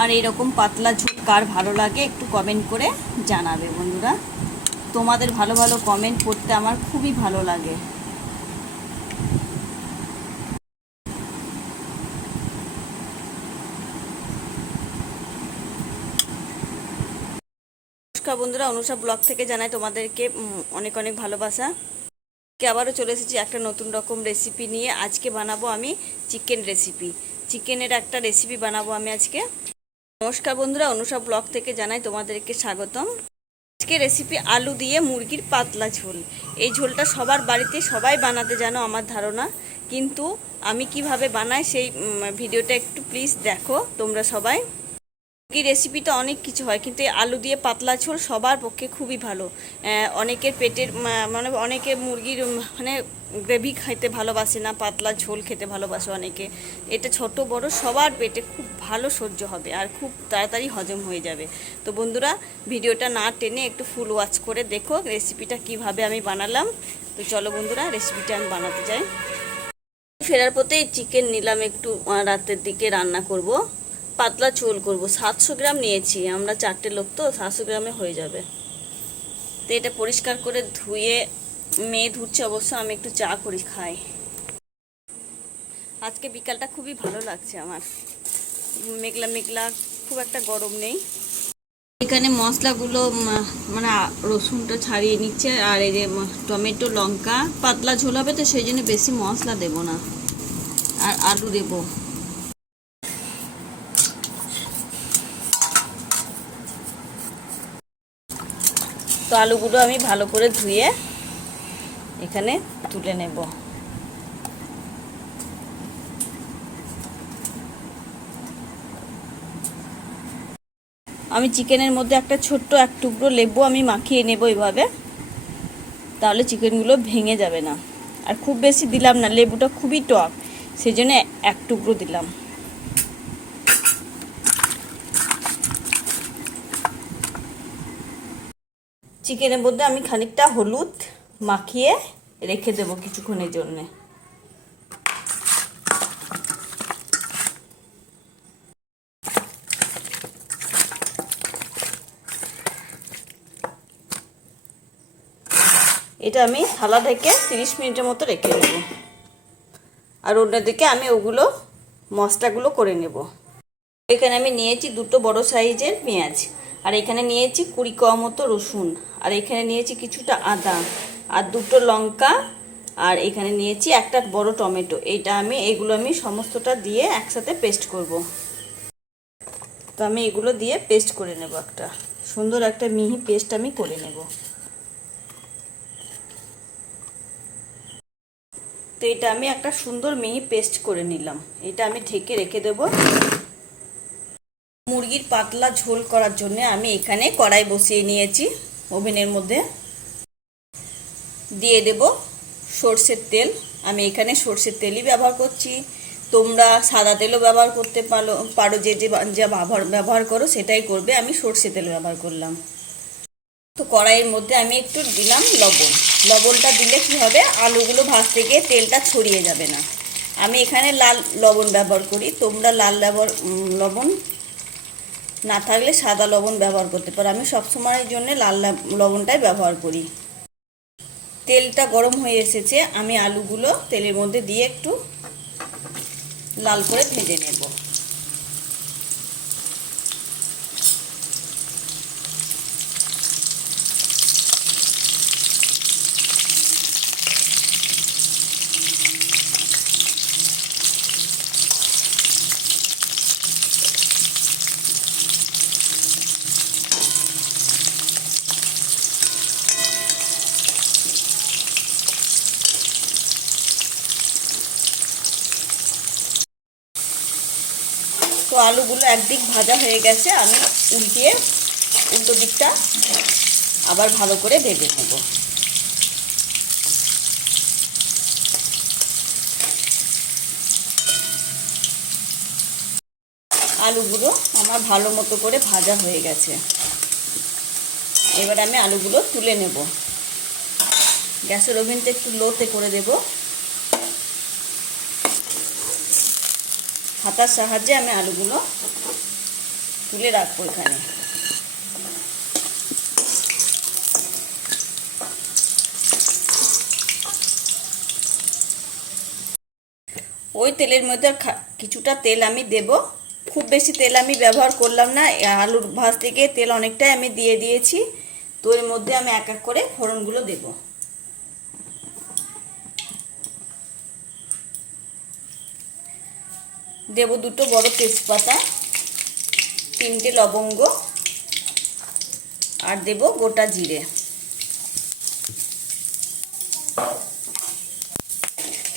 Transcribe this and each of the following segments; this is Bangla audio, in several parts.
আর এইরকম পাতলা ঝোল কার ভালো লাগে একটু কমেন্ট করে জানাবে বন্ধুরা। তোমাদের ভালো ভালো কমেন্ট করতে আমার খুবই ভালো লাগে। নমস্কার বন্ধুরা, অনুষা ব্লগ থেকে জানাই তোমাদেরকে অনেক অনেক ভালোবাসা। আবারও চলে এসেছি একটা নতুন রকম রেসিপি নিয়ে। আজকে বানাবো আমি চিকেন রেসিপি চিকেনের একটা রেসিপি বানাবো আমি আজকে। নমস্কার বন্ধুরা, অনুষা ব্লগ থেকে জানাই তোমাদেরকে স্বাগতম। আজকে রেসিপি আলু দিয়ে মুরগির পাতলা ঝোল। এই ঝোলটা সবার বাড়িতে সবাই বানাতে জানো আমার ধারণা। কিন্তু আমি কীভাবে বানাই সেই ভিডিওটা একটু প্লিজ দেখো তোমরা সবাই। মুরগির রেসিপিটা অনেক কিছু হয়, কিন্তু এই আলু দিয়ে পাতলা ঝোল সবার পক্ষে খুবই ভালো। অনেকের পেটের মানে অনেকে মুরগির মানে গ্রেভি খাইতে ভালোবাসে না, পাতলা ঝোল খেতে ভালোবাসে অনেকে। এটা ছোট, বড়, সবার পেটে খুব ভালো সহ্য হবে আর খুব তাড়াতাড়ি হজম হয়ে যাবে। তো বন্ধুরা, ভিডিওটা না টেনে একটু ফুল ওয়াচ করে দেখো রেসিপিটা কীভাবে আমি বানালাম। তো চলো বন্ধুরা রেসিপিটা আমি বানাতে চাই ফেরার পথে চিকেন নিলাম একটু রাতের দিকে রান্না করব। পাতলা ঝোল করব। সাতশো গ্রাম নিয়েছি, আমরা চারটে লোক তো, সাতশো গ্রামে হয়ে যাবে। তো এটা পরিষ্কার করে ধুয়ে, মেয়ে ধুচ্ছে অবশ্য, আমি একটু চা করি, খাই। আজকে বিকালটা খুবই ভালো লাগছে আমার। মেঘলা মেঘলা, খুব একটা গরম নেই। এখানে মশলাগুলো মানে রসুনটা ছাড়িয়ে নিচ্ছে, আর এই যে টমেটো, লঙ্কা, পাতলা ঝোল হবে তো, সেই জন্য বেশি মশলা দেব না। আর আলু দেব। তো আলুগুলো আমি ভালো করে ধুয়ে এখানে তুলে নেব। আমি চিকেনের মধ্যে একটা ছোট্ট এক টুকরো লেবু আমি মাখিয়ে নেব এইভাবে তাহলে চিকেনগুলো ভেঙে যাবে না। আর খুব বেশি দিলাম না, লেবুটা খুবই টক সেই জন্য এক টুকরো দিলাম। চিকেনের মধ্যে আমি খানিকটা হলুদ মাখিয়ে রেখে দেবো কিছুক্ষণের জন্যে। এটা আমি থালা থেকে তিরিশ মিনিটের মতো রেখে দেব। আর অন্যদিকে আমি ওগুলো, মশলাগুলো করে নেব। এখানে আমি নিয়েছি দুটো বড় সাইজের পেঁয়াজ। আর এখানে নিয়েছি কুড়ি কোয়া মতো রসুন। আর এখানে নিয়েছি কিছুটা আদা। আর দুটো লঙ্কা। আর এখানে নিয়েছি একটা বড় টমেটো। এটা আমি, এগুলো আমি সমস্তটা দিয়ে একসাথে পেস্ট করব। তো আমি এগুলো দিয়ে পেস্ট করে নেব একটা। সুন্দর একটা মিহি পেস্ট আমি করে নেব। তো এটা আমি একটা সুন্দর মিহি পেস্ট করে নিলাম। এটা আমি ঢেকে রেখে দেব। মুরগির পাতলা ঝোল করার জন্য আমি এখানে কড়াই বসিয়ে নিয়েছি ওভেনের মধ্যে। দিয়ে দেব সর্ষের তেল। আমি এখানে সর্ষের তেলই ব্যবহার করছি। তোমরা সাদা তেলও ব্যবহার করতে পারো পারো, যে যে, যা ব্যবহার ব্যবহার করো সেটাই করবে। আমি সর্ষে তেল ব্যবহার করলাম। তো কড়াইয়ের মধ্যে আমি একটু দিলাম লবণ। লবণটা দিলে কি হবে? আলুগুলো ভাজতে গিয়ে তেলটা ছড়িয়ে যাবে না। আমি এখানে লাল লবণ ব্যবহার করি। তোমরা লাল লবণ না থাকলে সাদা লবণ ব্যবহার করতে পারো। আমি সবসময়ের জন্য লাল লবণটাই ব্যবহার করি। তেলটা গরম হয়ে এসেছে, আমি আলুগুলো তেলের মধ্যে দিয়ে একটু লাল করে ভেজে নেব। আলুগুলো একদিক ভাজা হয়ে গেছে, আমি উল্টিয়ে উল্টো দিকটা আবার ভালো করে ভেজে নেব। আলুগুলো আমার ভালো মতো করে ভাজা হয়ে গেছে। এবার আমি আলুগুলো তুলে নেব। গ্যাসের ওভেনটা একটু লোতে করে দেব। হাতার সাহায্যে আমি আলুগুলো তুলে রাখব এখানে। ওই তেলের মধ্যে কিছুটা তেল আমি দেব। খুব বেশি তেল আমি ব্যবহার করলাম না। আলুর ভাজ থেকে তেল অনেকটাই আমি দিয়ে দিয়েছি। তো এর মধ্যে আমি এক এক করে ফোড়নগুলো দেব। দেব দুটো বড় তেজপাতা, তিনটে লবঙ্গ, আর দেব গোটা জিরে।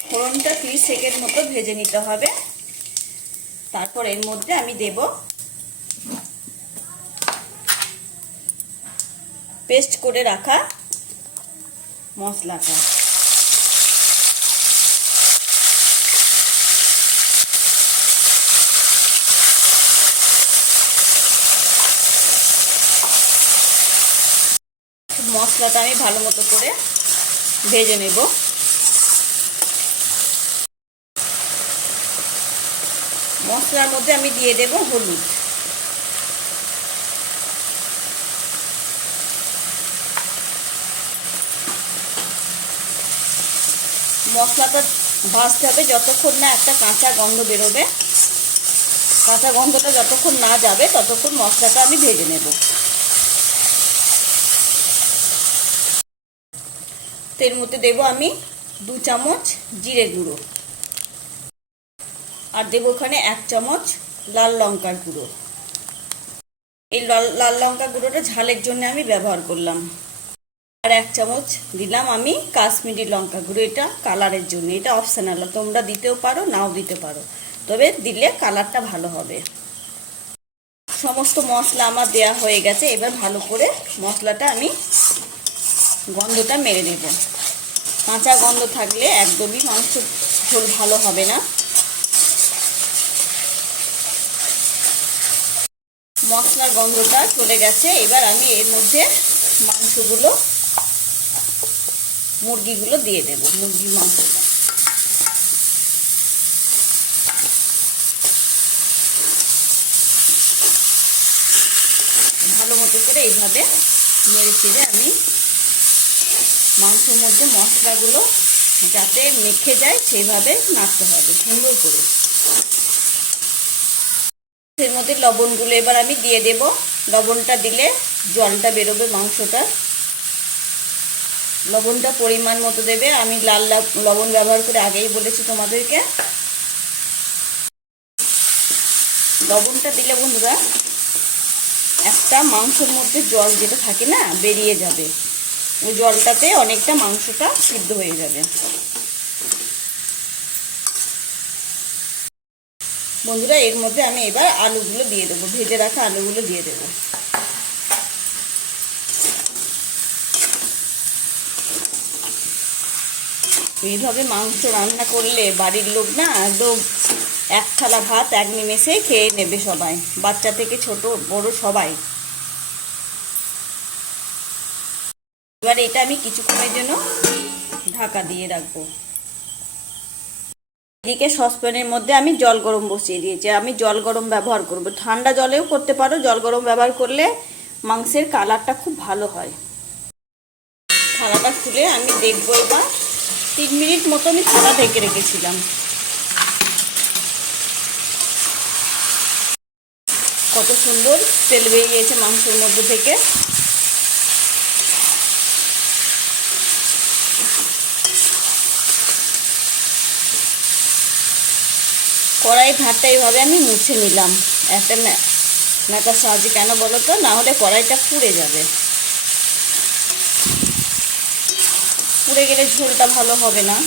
ফোড়নটা তিরিশ সেকেন্ড মতো ভেজে নিতে হবে। তারপর এর মধ্যে আমি দেব পেস্ট করে রাখা মশলাটা। মশলাটা আমি ভালো মতো করে ভেজে নেব। মশলার মধ্যে আমি দিয়ে দেব হলুদ। মশলাটা ভাজতে হবে যতক্ষণ না একটা কাঁচা গন্ধ বেরোবে। কাঁচা গন্ধটা যতক্ষণ না যাবে ততক্ষণ মশলাটা আমি ভেজে নেব। তো এর মধ্যে দেবো আমি দু চামচ জিরে গুঁড়ো। আর দেবো ওখানে এক চামচ লাল লঙ্কার গুঁড়ো। এই লাল লাল লঙ্কা গুঁড়োটা ঝালের জন্য আমি ব্যবহার করলাম। আর এক চামচ দিলাম আমি কাশ্মীরি লঙ্কা গুঁড়ো, এটা কালারের জন্য। এটা অপশনাল তোমরা দিতেও পারো, নাও দিতে পারো। তবে দিলে কালারটা ভালো হবে। সমস্ত মশলা আমার দেয়া হয়ে গেছে, এবার ভালো করে মশলাটা আমি গন্ধটা মেরে নেব কাঁচা গন্ধ থাকলে একদমই মাংস ঝোল ভালো হবে না। মশলার গন্ধটা চলে গেছে। এবার আমি এর মধ্যে মাংসগুলো, মুরগিগুলো দিয়ে দেব, মুরগির মাংসটা। ভালো মতো করে এইভাবে মেরে চেড়ে আমি মাংসের মধ্যে মশলাগুলো যাতে মেখে যায় সেইভাবে নাড়তে হবে, সুন্দর করে। এর মধ্যে লবণগুলো এবার আমি দিয়ে দেব। লবণটা দিলে জলটা বেরোবে মাংসটা। লবণটা পরিমাণ মতো দেবে। আমি লাল লবণ ব্যবহার করে আগেই বলেছি তোমাদেরকে। লবণটা দিলে বন্ধুরা, একটা মাংসের মধ্যে জল যেটা থাকে না, বেরিয়ে যাবে। ওই জলটাতে অনেকটা মাংসটা সিদ্ধ হয়ে যাবে। বন্ধুরা, এর মধ্যে আমি এবার আলুগুলো দিয়ে দেবো, ভেজে রাখা আলুগুলো দিয়ে দেবো। এইভাবে মাংস রান্না করলে বাড়ির লোক না একদম এক থালা ভাত, এক নিমেষে খেয়ে নেবে সবাই। বাচ্চা থেকে ছোট, বড় সবাই এবার এটা আমি কিছুক্ষণের জন্য ঢাকা দিয়ে রাখব। এদিকে সসপ্যানের মধ্যে আমি জল গরম বসিয়ে দিয়েছি। আমি জল গরম ব্যবহার করব। ঠান্ডা জলেও করতে পারো। জল গরম ব্যবহার করলে মাংসের কালারটা খুব ভালো হয়। থালাটা খুলে আমি দেখব এবার। তিন মিনিট মতো আমি থালা ঢেকে রেখেছিলাম। কত সুন্দর তেল বেরিয়েছে মাংসের মধ্যে থেকে। কড়াই ভাতটা এইভাবে আমি মুছে নিলাম। একটা নাকার সাহায্যে কেন বলো তো? না হলে কড়াইটা পুড়ে যাবে। পুড়ে গেলে ঝোলটা ভালো হবে না।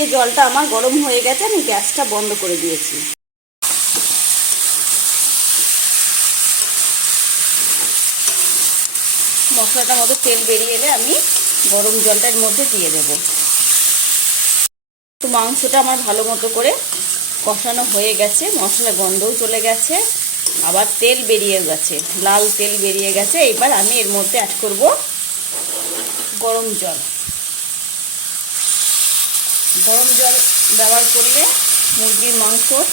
এদিকে জলটা আমার গরম হয়ে গেছে, আমি গ্যাসটা বন্ধ করে দিয়েছি। মশলাটার মতো তেল বেরিয়ে এলে আমি গরম জলটার মধ্যে দিয়ে দেব। তো মাংসটা আমার ভালো মতো করে কষানো হয়ে গেছে, মশলা গন্ধও চলে গেছে, আবার তেল বেরিয়ে গেছে, লাল তেল বেরিয়ে গেছে। এবার আমি এর মধ্যে অ্যাড করব গরম জল। গরম জল ব্যবহার করলে মুরগির মাংসর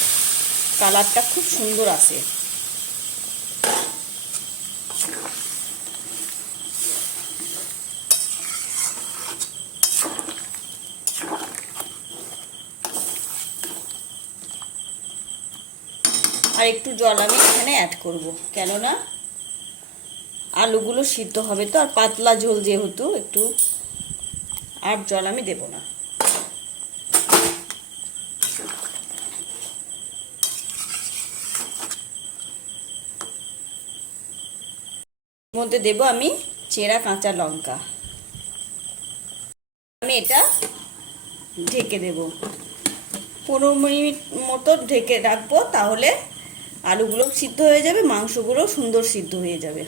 কালারটা খুব সুন্দর আসে। আর একটু জল আমি এখানে অ্যাড করব, কেননা আলুগুলো সিদ্ধ হবে তো, আর পাতলা ঝোল যেহেতু, একটু আর জল আমি দেব না। মধ্যে দেব আমি চেরা কাঁচা লঙ্কা। আমি এটা ঢেকে দেব। পনেরো মিনিট মতো ঢেকে রাখব, তাহলে আলুগুলো সিদ্ধ হয়ে যাবে, মাংসগুলো সুন্দর সিদ্ধ হয়ে যাবে।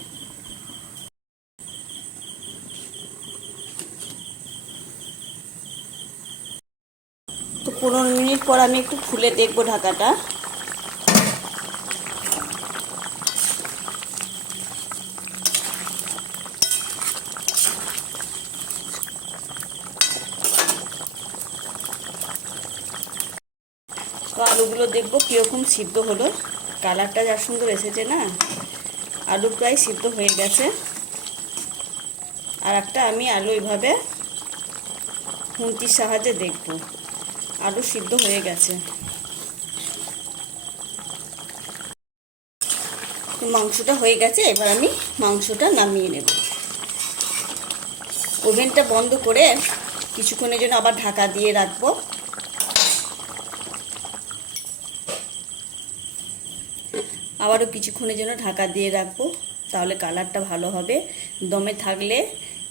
তো পনেরো মিনিট পর আমি একটু খুলে দেখব ঢাকাটা তো আলুগুলো দেখব কীরকম সিদ্ধ হলো। কালারটা যা সুন্দর এসেছে না, আলু প্রায় সিদ্ধ হয়ে গেছে। আর একটা আমি আলু এইভাবে খুন্তির সাহায্যে দেখব। আলু সিদ্ধ হয়ে গেছে। মাংসটা হয়ে গেছে, এবার আমি মাংসটা নামিয়ে নেব। ওভেনটা বন্ধ করে কিছুক্ষণের জন্য আবার ঢাকা দিয়ে রাখব। আবারও কিছুক্ষণের জন্য ঢাকা দিয়ে রাখব, তাহলে কালারটা ভালো হবে। দমে থাকলে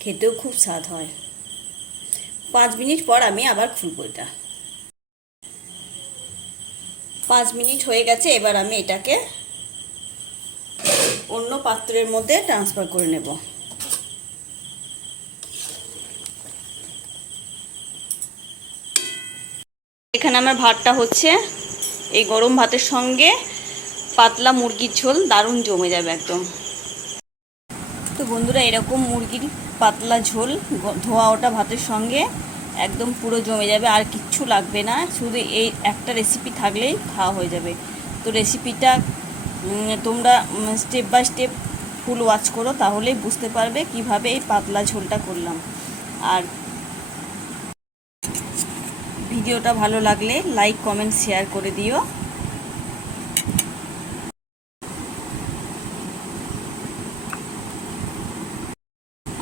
খেতেও খুব স্বাদ হয়। পাঁচ মিনিট পর আমি আবার খুলবো এটা। পাঁচ মিনিট হয়ে গেছে, এবার আমি এটাকে অন্য পাত্রের মধ্যে ট্রান্সফার করে নেব। এখানে আমার ভাতটা হচ্ছে এই গরম ভাতের সঙ্গে পাতলা মুরগির ঝোল দারুণ জমে যাবে একদম। তো বন্ধুরা, এরকম মুরগির পাতলা ঝোল ধোয়া ওটা ভাতের সঙ্গে একদম পুরো জমে যাবে, আর কিচ্ছু লাগবে না, শুধু এই একটা রেসিপি থাকলেই খাওয়া হয়ে যাবে। তো রেসিপিটা তোমরা step by step full watch করো, তাহলেই বুঝতে পারবে কীভাবে এই পাতলা ঝোলটা করলাম। আর ভিডিওটা ভালো লাগলে লাইক কমেন্ট শেয়ার করে দিও।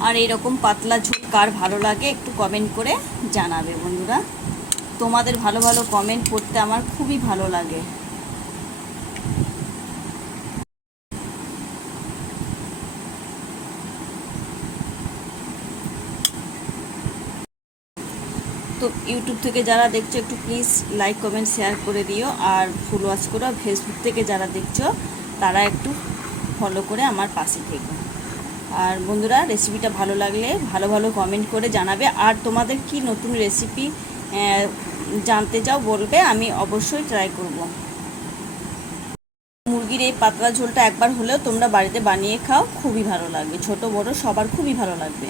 আর এরকম পাতলা ঝোল কার ভালো লাগে একটু কমেন্ট করে জানাবে বন্ধুরা। তোমাদের ভালো ভালো কমেন্ট পড়তে আমার খুবই ভালো লাগে। তো ইউটিউব থেকে যারা দেখছ, একটু প্লিজ লাইক কমেন্ট শেয়ার করে দিও। আর ফুল ওয়াচ করো। ফেসবুক থেকে যারা দেখছ, তারা একটু ফলো করে আমার পাশে থেকো। আর বন্ধুরা রেসিপিটা ভালো লাগলে ভালো ভালো কমেন্ট করে জানাবে। আর তোমাদের কি নতুন রেসিপি জানতে চাও বলবে, আমি অবশ্যই ট্রাই করব। মুরগির এই পাতলা ঝোলটা একবার হলেও তোমরা বাড়িতে বানিয়ে খাও, খুবই ভালো লাগবে। ছোট, বড়, সবার খুবই ভালো লাগবে।